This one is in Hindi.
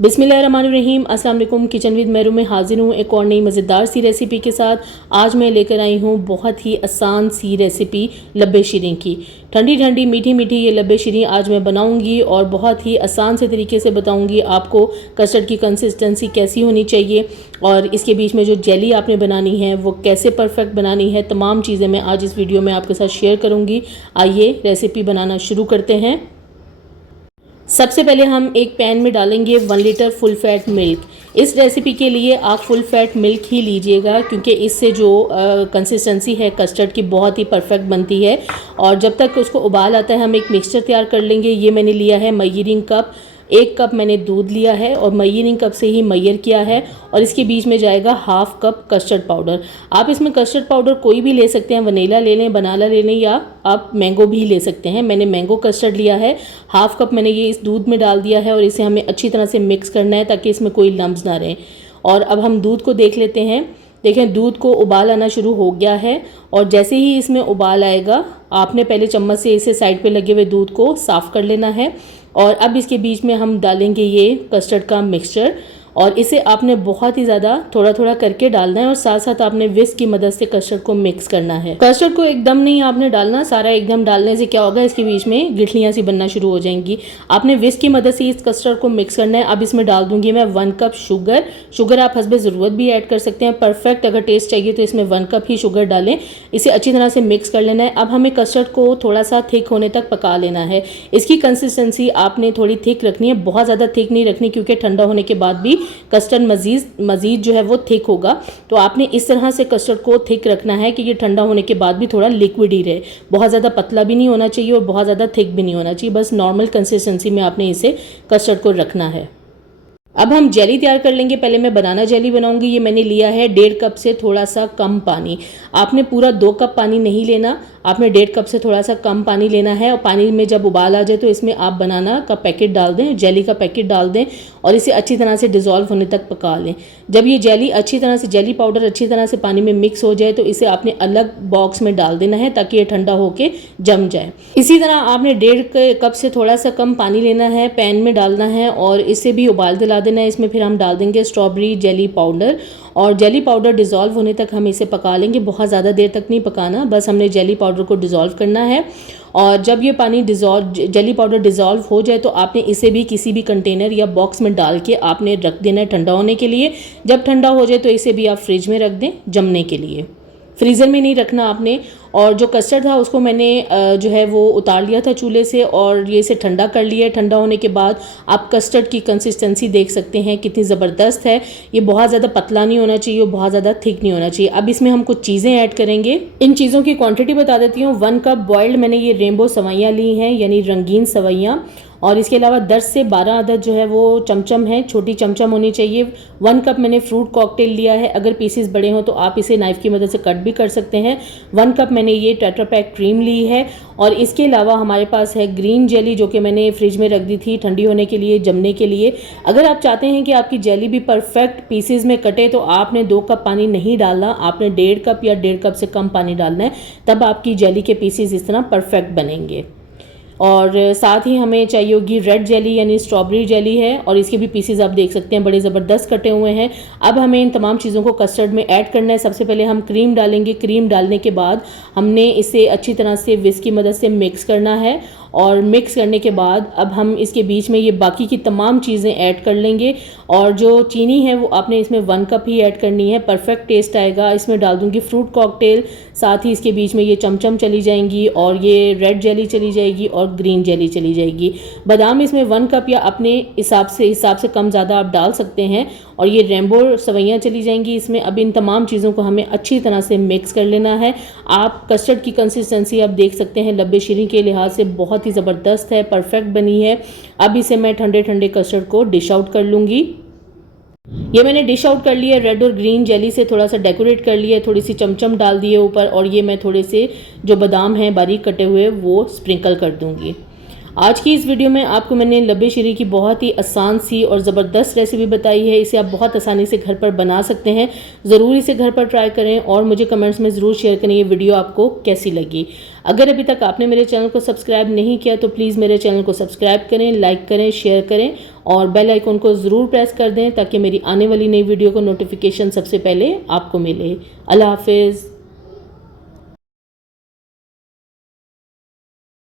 बिस्मिल्लाहिर्रहमानिर्रहीम। अस्सलाम वालेकुम। किचन विद मेरू में हाजिर हूँ एक और नई मज़ेदार सी रेसिपी के साथ। आज मैं लेकर आई हूँ बहुत ही आसान सी रेसिपी लब्बे शीरीं की। ठंडी ठंडी मीठी मीठी ये लब्बे शीरीं आज मैं बनाऊँगी और बहुत ही आसान से तरीके से बताऊँगी आपको कस्टर्ड की कंसिस्टेंसी कैसी होनी चाहिए और इसके बीच में जो जेली आपने बनानी है वो कैसे परफेक्ट बनानी है। तमाम चीज़ें मैं आज इस वीडियो में आपके साथ शेयर करूँगी। आइए रेसिपी बनाना शुरू करते हैं। सबसे पहले हम एक पैन में डालेंगे 1 लीटर फुल फैट मिल्क। इस रेसिपी के लिए आप फुल फैट मिल्क ही लीजिएगा क्योंकि इससे जो कंसिस्टेंसी है कस्टर्ड की बहुत ही परफेक्ट बनती है। और जब तक उसको उबाल आता है हम एक मिक्सचर तैयार कर लेंगे। ये मैंने लिया है मेजरिंग कप, 1 कप मैंने दूध लिया है और मेजरिंग कप से ही मेजर किया है। और इसके बीच में जाएगा 1/2 कप कस्टर्ड पाउडर। आप इसमें कस्टर्ड पाउडर कोई भी ले सकते हैं, वनीला ले लें, बनाना ले लें या आप मैंगो भी ले सकते हैं। मैंने मैंगो कस्टर्ड लिया है। 1/2 कप मैंने ये इस दूध में डाल दिया है और इसे हमें अच्छी तरह से मिक्स करना है ताकि इसमें कोई लम्स ना रहें। और अब हम दूध को देख लेते हैं। देखें दूध को उबाल आना शुरू हो गया है और जैसे ही इसमें उबाल आएगा आपने पहले चम्मच से इसे साइड पे लगे हुए दूध को साफ़ कर लेना है। और अब इसके बीच में हम डालेंगे ये कस्टर्ड का मिक्सचर और इसे आपने बहुत ही ज़्यादा थोड़ा थोड़ा करके डालना है और साथ साथ आपने विस्क की मदद से कस्टर्ड को मिक्स करना है। कस्टर्ड को एकदम नहीं आपने डालना, सारा एकदम डालने से क्या होगा इसके बीच में गिठलियाँ सी बनना शुरू हो जाएंगी। आपने विस्क की मदद से इस कस्टर्ड को मिक्स करना है। अब इसमें डाल दूंगी मैं 1 कप शुगर। शुगर आप हस्बे ज़रूरत भी ऐड कर सकते हैं। परफेक्ट अगर टेस्ट चाहिए तो इसमें 1 कप ही शुगर डालें। इसे अच्छी तरह से मिक्स कर लेना है। अब हमें कस्टर्ड को थोड़ा सा थिक होने तक पका लेना है। इसकी कंसिस्टेंसी आपने थोड़ी थिक रखनी है, बहुत ज़्यादा थिक नहीं रखनी क्योंकि ठंडा होने के बाद भी कस्टर्ड मज़ीद जो है वो थिक होगा। तो आपने इस तरह से कस्टर्ड को थिक रखना है कि ये ठंडा होने के बाद भी थोड़ा लिक्विड ही रहे। बहुत ज़्यादा पतला भी नहीं होना चाहिए और बहुत ज़्यादा थिक भी नहीं होना चाहिए। बस नॉर्मल कंसिस्टेंसी में आपने इसे कस्टर्ड को रखना है। अब हम जेली तैयार कर लेंगे। पहले मैं बनाना जेली बनाऊंगी। ये मैंने लिया है 1.5 कप से थोड़ा सा कम पानी। आपने पूरा 2 कप पानी नहीं लेना, आपने 1.5 कप से थोड़ा सा कम पानी लेना है। और पानी में जब उबाल आ जाए तो इसमें आप बनाना का पैकेट डाल दें, जेली का पैकेट डाल दें और इसे अच्छी तरह से डिज़ोल्व होने तक पका लें। जब ये जेली अच्छी तरह से, जेली पाउडर अच्छी तरह से पानी में मिक्स हो जाए तो इसे आपने अलग बॉक्स में डाल देना है ताकि ये ठंडा होकर जम जाए। इसी तरह आपने 1.5 कप से थोड़ा सा कम पानी लेना है, पैन में डालना है और इसे भी उबाल दिला देना है। इसमें फिर हम डाल देंगे स्ट्रॉबेरी जेली पाउडर और जेली पाउडर डिज़ोल्व होने तक हम इसे पका लेंगे। बहुत ज़्यादा देर तक नहीं पकाना, बस हमने जेली पाउडर को डिज़ोल्व करना है। और जब ये पानी जेली पाउडर डिज़ोल्व हो जाए तो आपने इसे भी किसी भी कंटेनर या बॉक्स में डाल के आपने रख देना है ठंडा होने के लिए। जब ठंडा हो जाए तो इसे भी आप फ्रिज में रख दें जमने के लिए, फ्रीज़र में नहीं रखना आपने। और जो कस्टर्ड था उसको मैंने जो है वो उतार लिया था चूल्हे से और ये इसे ठंडा कर लिया है। ठंडा होने के बाद आप कस्टर्ड की कंसिस्टेंसी देख सकते हैं कितनी ज़बरदस्त है। ये बहुत ज़्यादा पतला नहीं होना चाहिए और बहुत ज़्यादा थिक नहीं होना चाहिए। अब इसमें हम कुछ चीज़ें ऐड करेंगे। इन चीज़ों की क्वांटिटी बता देती हूँ। 1 कप बॉइल्ड मैंने ये रेनबो सवैयाँ ली हैं, यानी रंगीन सवैयाँ। और इसके अलावा 10 से 12 अदद जो है वो चमचम है, छोटी चमचम होनी चाहिए। 1 कप मैंने फ्रूट कॉकटेल लिया है। अगर पीसेस बड़े हों तो आप इसे नाइफ़ की मदद से कट भी कर सकते हैं। 1 कप मैंने ये टेट्रा पैक क्रीम ली है। और इसके अलावा हमारे पास है ग्रीन जेली जो कि मैंने फ्रिज में रख दी थी ठंडी होने के लिए, जमने के लिए। अगर आप चाहते हैं कि आपकी जेली भी परफेक्ट पीसेस में कटे तो आपने 2 कप पानी नहीं डालना, आपने 1.5 कप या 1.5 कप से कम पानी डालना है, तब आपकी जेली के पीसेस इस तरह परफेक्ट बनेंगे। और साथ ही हमें चाहिए होगी रेड जेली, यानी स्ट्रॉबेरी जेली है और इसके भी पीसेस आप देख सकते हैं बड़े ज़बरदस्त कटे हुए हैं। अब हमें इन तमाम चीज़ों को कस्टर्ड में ऐड करना है। सबसे पहले हम क्रीम डालेंगे। क्रीम डालने के बाद हमने इसे अच्छी तरह से विस्क की मदद से मिक्स करना है और मिक्स करने के बाद अब हम इसके बीच में ये बाकी की तमाम चीज़ें ऐड कर लेंगे। और जो चीनी है वो आपने इसमें 1 कप ही ऐड करनी है, परफेक्ट टेस्ट आएगा। इसमें डाल दूंगी फ्रूट कॉकटेल, साथ ही इसके बीच में ये चमचम चली जाएंगी और ये रेड जेली चली जाएगी और ग्रीन जेली चली जाएगी। बादाम इसमें 1 कप या अपने हिसाब से कम ज़्यादा आप डाल सकते हैं। और ये रेनबो सवैयाँ चली जाएंगी इसमें। अब इन तमाम चीज़ों को हमें अच्छी तरह से मिक्स कर लेना है। आप कस्टर्ड की कंसिस्टेंसी आप देख सकते हैं लब्बे शीरीं के लिहाज से बहुत ही ज़बरदस्त है, परफेक्ट बनी है। अब इसे मैं ठंडे ठंडे कस्टर्ड को डिश आउट कर लूँगी। ये मैंने डिश आउट कर लिया, रेड और ग्रीन जेली से थोड़ा सा डेकोरेट कर लिया, थोड़ी सी चमचम डाल दिए ऊपर और ये मैं थोड़े से जो बादाम हैं बारीक कटे हुए वो स्प्रिंकल कर दूँगी। आज की इस वीडियो में आपको मैंने लब्बे शीरीं की बहुत ही आसान सी और ज़बरदस्त रेसिपी बताई है। इसे आप बहुत आसानी से घर पर बना सकते हैं। ज़रूर इसे घर पर ट्राई करें और मुझे कमेंट्स में ज़रूर शेयर करें ये वीडियो आपको कैसी लगी। अगर अभी तक आपने मेरे चैनल को सब्सक्राइब नहीं किया तो प्लीज़ मेरे चैनल को सब्सक्राइब करें, लाइक करें, शेयर करें और बेल आइकन को ज़रूर प्रेस कर दें ताकि मेरी आने वाली नई वीडियो को नोटिफिकेशन सबसे पहले आपको मिले। अल्लाह हाफिज़।